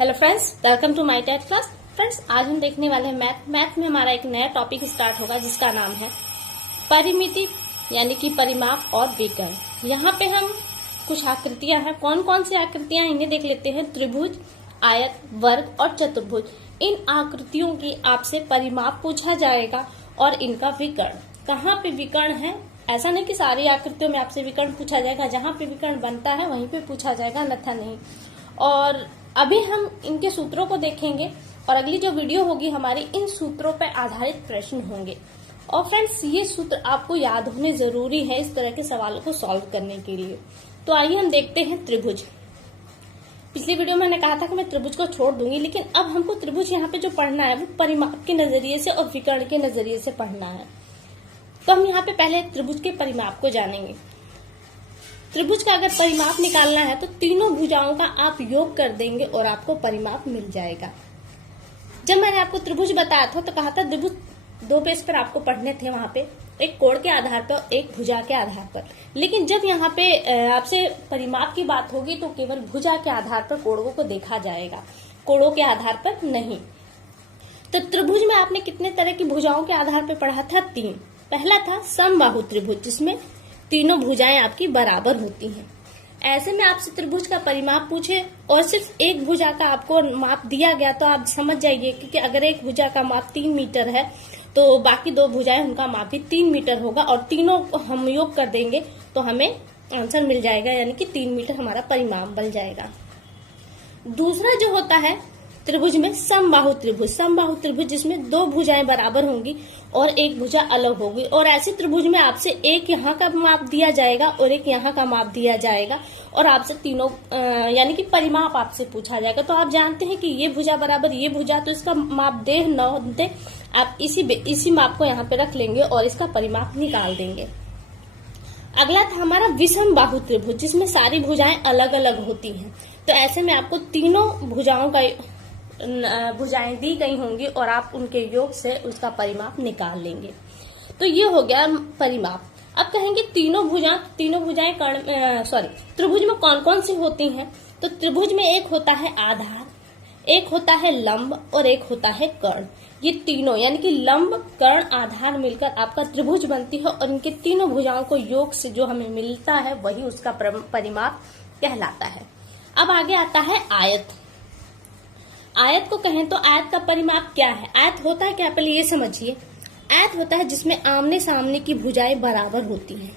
Hello friends, welcome to my TET class. Friends, आज हम देखने वाले हैं मैथ में हमारा एक नया टॉपिक स्टार्ट होगा जिसका नाम है परिमिति यानी कि परिमाप और विकर्ण। यहाँ पे हम कुछ आकृतियां हैं। कौन कौन सी आकृतियां इन्हें देख लेते हैं। त्रिभुज, आयत, वर्ग और चतुर्भुज। इन आकृतियों की आपसे परिमाप पूछा जाएगा और इनका विकर्ण। कहाँ पे विकर्ण है, ऐसा नहीं कि सारी आकृतियों में आपसे विकर्ण पूछा जाएगा। जहाँ पे विकर्ण बनता है वहीं पे पूछा जाएगा, अन्यथा नहीं। और अभी हम इनके सूत्रों को देखेंगे और अगली जो वीडियो होगी हमारी इन सूत्रों पर आधारित प्रश्न होंगे। और फ्रेंड्स, ये सूत्र आपको याद होने जरूरी है इस तरह के सवालों को सॉल्व करने के लिए। तो आइए हम देखते हैं त्रिभुज। पिछली वीडियो में मैंने कहा था कि मैं त्रिभुज को छोड़ दूंगी, लेकिन अब हमको त्रिभुज यहाँ पे जो पढ़ना है वो परिमाप के नजरिए से और विकर्ण के नजरिए से पढ़ना है। तो हम यहाँ पे पहले त्रिभुज के परिमाप को जानेंगे। त्रिभुज का अगर परिमाप निकालना है तो तीनों भुजाओं का आप योग कर देंगे और आपको परिमाप मिल जाएगा। जब मैंने आपको त्रिभुज बताया था तो कहा था त्रिभुज दो पेज पर आपको पढ़ने थे, वहां पे एक कोण के आधार पर और एक भुजा के आधार पर। लेकिन जब यहाँ पे आपसे परिमाप की बात होगी तो केवल भुजा के आधार पर कोणों को देखा जाएगा, कोणों के आधार पर नहीं। तो त्रिभुज में आपने कितने तरह की भुजाओं के आधार पर पढ़ा था? तीन। पहला था समबाहु त्रिभुज, जिसमें तीनों भुजाएं आपकी बराबर होती हैं। ऐसे में आपसे त्रिभुज का परिमाप पूछे और सिर्फ एक भुजा का आपको माप दिया गया तो आप समझ जाइए कि अगर एक भुजा का माप 3 मीटर है तो बाकी दो भुजाएं उनका माप भी 3 मीटर होगा और तीनों हम योग कर देंगे तो हमें आंसर मिल जाएगा, यानी कि 3 मीटर हमारा परिमाप बन जाएगा। दूसरा जो होता है त्रिभुज में समबाहु त्रिभुज, समबाहु त्रिभुज जिसमें दो भुजाएं बराबर होंगी और एक भुजा अलग होगी। और ऐसे त्रिभुज में आपसे एक यहाँ का माप दिया जाएगा और एक यहाँ का माप दिया जाएगा और आपसे तीनों यानी कि परिमाप आपसे पूछा जाएगा। तो आप जानते हैं कि ये भुजा बराबर ये भुजा, तो इसका माप दे न दे आप इसी माप को यहाँ पे रख लेंगे और इसका परिमाप निकाल देंगे। अगला था हमारा विषम बाहु त्रिभुज, जिसमें सारी भुजाएं अलग अलग होती हैं। तो ऐसे में आपको तीनों भुजाएं दी गई होंगी और आप उनके योग से उसका परिमाप निकाल लेंगे। तो ये हो गया परिमाप। अब कहेंगे तीनों भुजाएं त्रिभुज में कौन कौन सी होती हैं? तो त्रिभुज में एक होता है आधार, एक होता है लंब और एक होता है कर्ण। ये तीनों यानी कि लंब, कर्ण, आधार मिलकर आपका त्रिभुज बनती है और इनके तीनों भुजाओं को योग से जो हमें मिलता है वही उसका परिमाप कहलाता है। अब आगे आता है आयत। आयत को कहें तो आयत का परिमाप क्या है? आयत होता है क्या, पहले ये समझिए। आयत होता है जिसमें आमने सामने की भुजाएं बराबर होती हैं।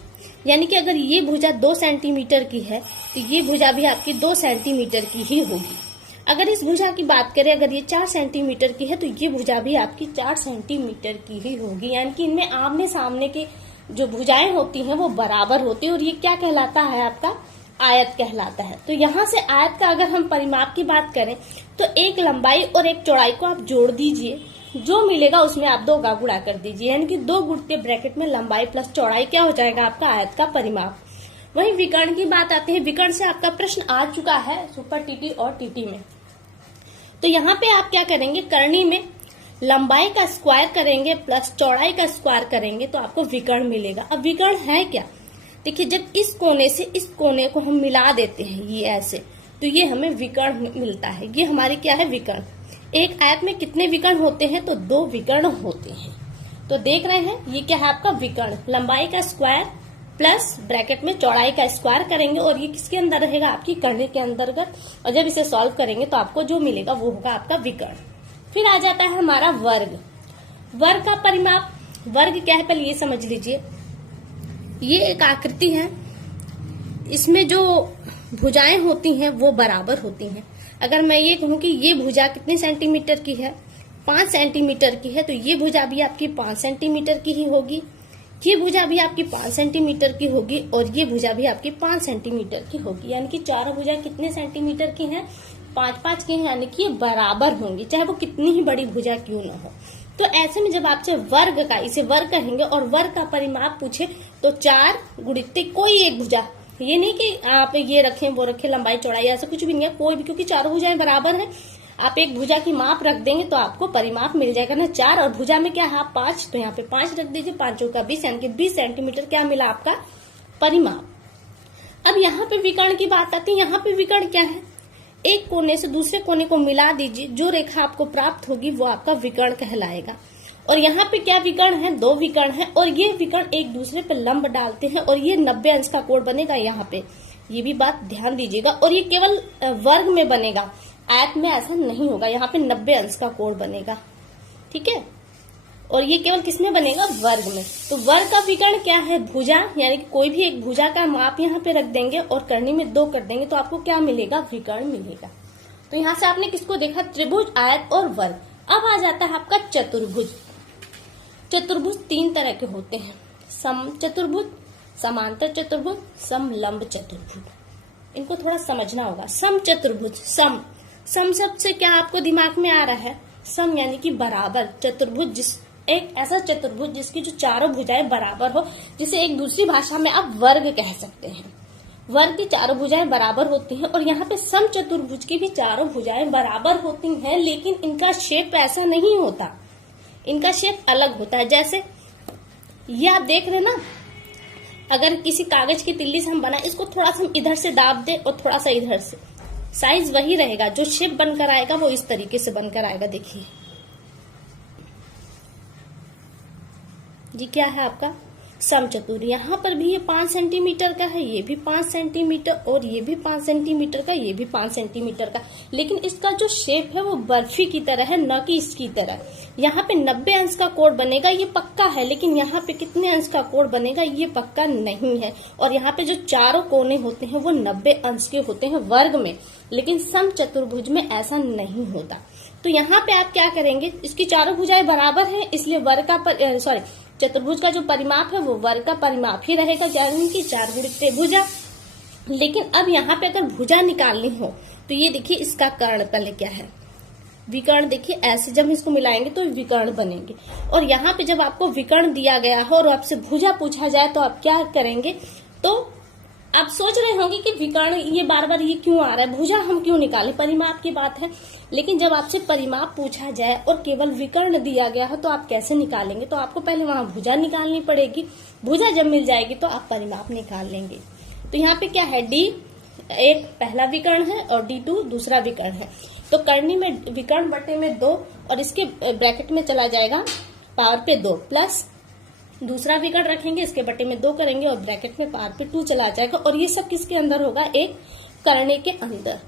यानी कि अगर ये भुजा 2 सेंटीमीटर की है तो ये भुजा भी आपकी 2 सेंटीमीटर की ही होगी। अगर इस भुजा की बात करें, अगर ये 4 सेंटीमीटर की है तो ये भुजा भी आपकी 4 सेंटीमीटर की ही होगी। यानी कि इनमें आमने सामने की जो भुजाएं होती हैं वो बराबर होती है और ये क्या कहलाता है? आपका आयत कहलाता है। तो यहाँ से आयत का अगर हम परिमाप की बात करें तो एक लंबाई और एक चौड़ाई को आप जोड़ दीजिए, जो मिलेगा उसमें आप 2 का गुणा कर दीजिए, यानी कि 2 गुणते ब्रैकेट में लंबाई प्लस चौड़ाई क्या हो जाएगा? आपका आयत का परिमाप। वहीं विकर्ण की बात आती है। विकर्ण से आपका प्रश्न आ चुका है सुपर टीटी और टीटी में। तो यहाँ पे आप क्या करेंगे? करनी में लंबाई का स्क्वायर करेंगे प्लस चौड़ाई का स्क्वायर करेंगे तो आपको विकर्ण मिलेगा। अब विकर्ण है क्या? देखिए, जब इस कोने से इस कोने को हम मिला देते हैं ये ऐसे, तो ये हमें विकर्ण मिलता है। ये हमारी क्या है? विकर्ण। एक आयत में कितने विकर्ण होते हैं? तो 2 विकर्ण होते हैं। तो देख रहे हैं ये क्या है? आपका विकर्ण। लंबाई का स्क्वायर प्लस ब्रैकेट में चौड़ाई का स्क्वायर करेंगे और ये किसके अंदर रहेगा? आपकी करनी के अंतर्गत। और जब इसे सॉल्व करेंगे तो आपको जो मिलेगा वो होगा आपका विकर्ण। फिर आ जाता है हमारा वर्ग। वर्ग का परिमाप, वर्ग क्या है पहले ये समझ लीजिए। ये एक आकृति है, इसमें जो भुजाएं होती हैं वो बराबर होती हैं। अगर मैं ये कहूं कि ये भुजा कितने सेंटीमीटर की है? 5 सेंटीमीटर की है, तो ये भुजा भी आपकी 5 सेंटीमीटर की ही होगी, ये भुजा भी आपकी 5 सेंटीमीटर की होगी और ये भुजा भी आपकी 5 सेंटीमीटर की होगी। यानी कि चारों भुजा कितने सेंटीमीटर की हैं? 5-5 की, यानी कि ये बराबर होंगी, चाहे वो कितनी ही बड़ी भुजा क्यों ना हो। तो ऐसे में जब आपसे वर्ग का, इसे वर्ग कहेंगे और वर्ग का परिमाप पूछे तो 4 गुणित कोई एक भुजा, ये नहीं कि आप ये रखें वो रखें, लंबाई चौड़ाई ऐसा कुछ भी नहीं है, कोई भी, क्योंकि चारों भुजाएं बराबर हैं। आप एक भुजा की माप रख देंगे तो आपको परिमाप मिल जाएगा ना 4, और भुजा में क्या है? आप 5, तो यहाँ पे 5 रख दीजिए, 5 का 20, यानी कि 20 सेंटीमीटर क्या मिला आपका परिमाप। अब यहाँ पे विकर्ण की बात आती है। यहाँ पे विकर्ण क्या है? एक कोने से दूसरे कोने को मिला दीजिए, जो रेखा आपको प्राप्त होगी वो आपका विकर्ण कहलाएगा। और यहाँ पे क्या विकर्ण है, 2 विकर्ण है, और ये विकर्ण एक दूसरे पे लंब डालते हैं और ये 90 अंश का कोण बनेगा यहाँ पे, ये भी बात ध्यान दीजिएगा। और ये केवल वर्ग में बनेगा, आयत में ऐसा नहीं होगा, यहाँ पे 90 अंश का कोण बनेगा, ठीक है। और ये केवल किसमें बनेगा, वर्ग में। तो वर्ग का विकर्ण क्या है, भुजा, यानी कि कोई भी एक भुजा का माप यहाँ पे रख देंगे और करनी में 2 कर देंगे तो आपको क्या मिलेगा, विकर्ण मिलेगा। तो यहाँ से आपने किसको देखा, त्रिभुज, आयत और वर्ग। अब आ जाता है आपका चतुर्भुज। चतुर्भुज 3 तरह के होते हैं, सम चतुर्भुज, समांतर चतुर्भुज, समलंब चतुर्भुज। इनको थोड़ा समझना होगा। सम चतुर्भुज, सम शब्द से क्या आपको दिमाग में आ रहा है, सम यानी कि बराबर। चतुर्भुज एक ऐसा चतुर्भुज जिसकी जो चारों भुजाएं बराबर हो, जिसे एक दूसरी भाषा में आप वर्ग कह सकते हैं। वर्ग की चारों भुजाएं बराबर होती हैं और यहाँ पे सम चतुर्भुज की भी चारों भुजाएं बराबर होती हैं, लेकिन इनका शेप ऐसा नहीं होता, इनका शेप अलग होता है। जैसे ये आप देख रहे हैं ना, अगर किसी कागज की तिल्ली से हम बनाए, इसको थोड़ा सा हम इधर से दाब दे और थोड़ा सा इधर से, साइज वही रहेगा, जो शेप बनकर आएगा वो इस तरीके से बनकर आएगा। देखिए ये क्या है आपका समचतुर। यहाँ पर भी ये 5 सेंटीमीटर का है, ये भी 5 सेंटीमीटर, और ये भी 5 सेंटीमीटर का, ये भी 5 सेंटीमीटर का, लेकिन इसका जो शेप है वो बर्फी की तरह है, न कि इसकी तरह। यहाँ पे 90 अंश का कोण बनेगा, ये पक्का है, लेकिन यहाँ पे कितने अंश का कोण बनेगा ये पक्का नहीं है। और यहाँ पे जो चारों कोने होते हैं वो 90 अंश के होते हैं वर्ग में, लेकिन समचतुर्भुज में ऐसा नहीं होता। तो यहाँ पे आप क्या करेंगे, इसकी चारों भुजाएं बराबर हैं, इसलिए वर्ग का चतुर्भुज का जो परिमाप है वो वर्ग का परिमाप ही रहेगा, यानी कि 4 गुणित भुजा। लेकिन अब यहाँ पे अगर भुजा निकालनी हो तो ये देखिए इसका कर्ण पहले क्या है, विकर्ण। देखिए ऐसे जब इसको मिलाएंगे तो विकर्ण बनेंगे। और यहाँ पे जब आपको विकर्ण दिया गया हो और आपसे भुजा पूछा जाए तो आप क्या करेंगे, तो आप सोच रहे होंगे कि विकर्ण ये बार बार ये क्यों आ रहा है, भुजा हम क्यों निकाले, परिमाप की बात है। लेकिन जब आपसे परिमाप पूछा जाए और केवल विकर्ण दिया गया हो तो आप कैसे निकालेंगे, तो आपको पहले वहां भुजा निकालनी पड़ेगी। भुजा जब मिल जाएगी तो आप परिमाप निकाल लेंगे। तो यहाँ पे क्या है, डी एक पहला विकर्ण है और D2 दूसरा विकर्ण है। तो करनी में विकर्ण बटे में 2 और इसके ब्रैकेट में चला जाएगा पावर पे 2 प्लस दूसरा विकर्ण रखेंगे, इसके बटे में 2 करेंगे और ब्रैकेट में पावर पे 2 चला जाएगा। और ये सब किसके अंदर होगा, एक करने के अंदर।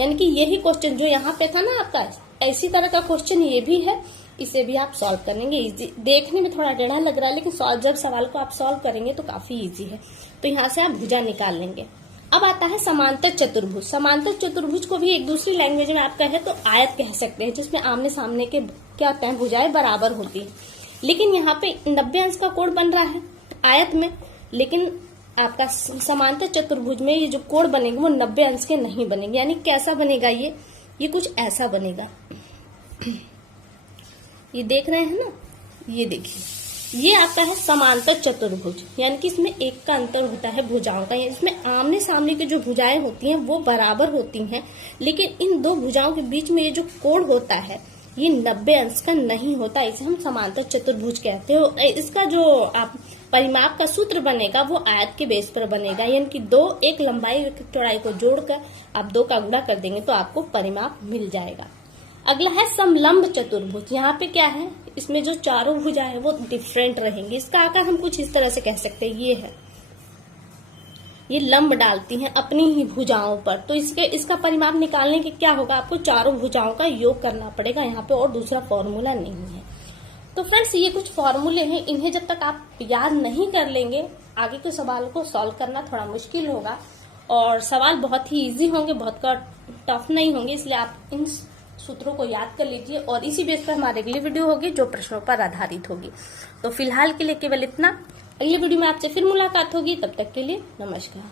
यानी कि यही क्वेश्चन जो यहाँ पे था ना आपका, ऐसी तरह का क्वेश्चन ये भी है, इसे भी आप सॉल्व करेंगे। इजी देखने में थोड़ा टेढ़ा लग रहा है, लेकिन जब सवाल को आप सॉल्व करेंगे तो काफी इजी है। तो यहाँ से आप भुजा निकाल लेंगे। अब आता है समांतर चतुर्भुज। समांतर चतुर्भुज को भी एक दूसरी लैंग्वेज में आप कहे तो आयत कह सकते हैं, जिसमें आमने सामने के क्या होते हैं, भुजाएं बराबर होती है। लेकिन यहाँ पे 90 अंश का कोण बन रहा है आयत में, लेकिन आपका समांतर चतुर्भुज में ये जो कोण बनेंगे वो 90 अंश के नहीं बनेंगे। यानी कैसा बनेगा, ये कुछ ऐसा बनेगा। ये देख रहे हैं ना, ये देखिए, ये आपका है समांतर चतुर्भुज, यानी कि इसमें एक का अंतर होता है भुजाओं का। इसमें आमने सामने की जो भुजाएं होती हैं वो बराबर होती हैं, लेकिन इन दो भुजाओं के बीच में ये जो कोण होता है ये 90 अंश का नहीं होता। इसे हम समांतर चतुर्भुज कहते हैं। इसका जो आप परिमाप का सूत्र बनेगा वो आयत के बेस पर बनेगा, यानी कि 2 एक लंबाई एक चौड़ाई को जोड़कर आप 2 का गुणा कर देंगे तो आपको परिमाप मिल जाएगा। अगला है समलंब चतुर्भुज। यहाँ पे क्या है, इसमें जो चारों भुजा है वो डिफरेंट रहेंगी। इसका आकार हम कुछ इस तरह से कह सकते हैं, ये है, ये लंब डालती हैं अपनी ही भुजाओं पर। तो इसका परिमाप निकालने के क्या होगा, आपको चारों भुजाओं का योग करना पड़ेगा यहाँ पे, और दूसरा फॉर्मूला नहीं है। तो फ्रेंड्स ये कुछ फॉर्मूले हैं, इन्हें जब तक आप याद नहीं कर लेंगे आगे के सवालों को सॉल्व करना थोड़ा मुश्किल होगा। और सवाल बहुत ही इजी होंगे, बहुत टफ नहीं होंगे, इसलिए आप इन सूत्रों को याद कर लीजिए और इसी बेस पर हमारी अगली वीडियो होगी जो प्रश्नों पर आधारित होगी। तो फिलहाल के लिए केवल इतना, अगली वीडियो में आपसे फिर मुलाकात होगी, तब तक के लिए नमस्कार।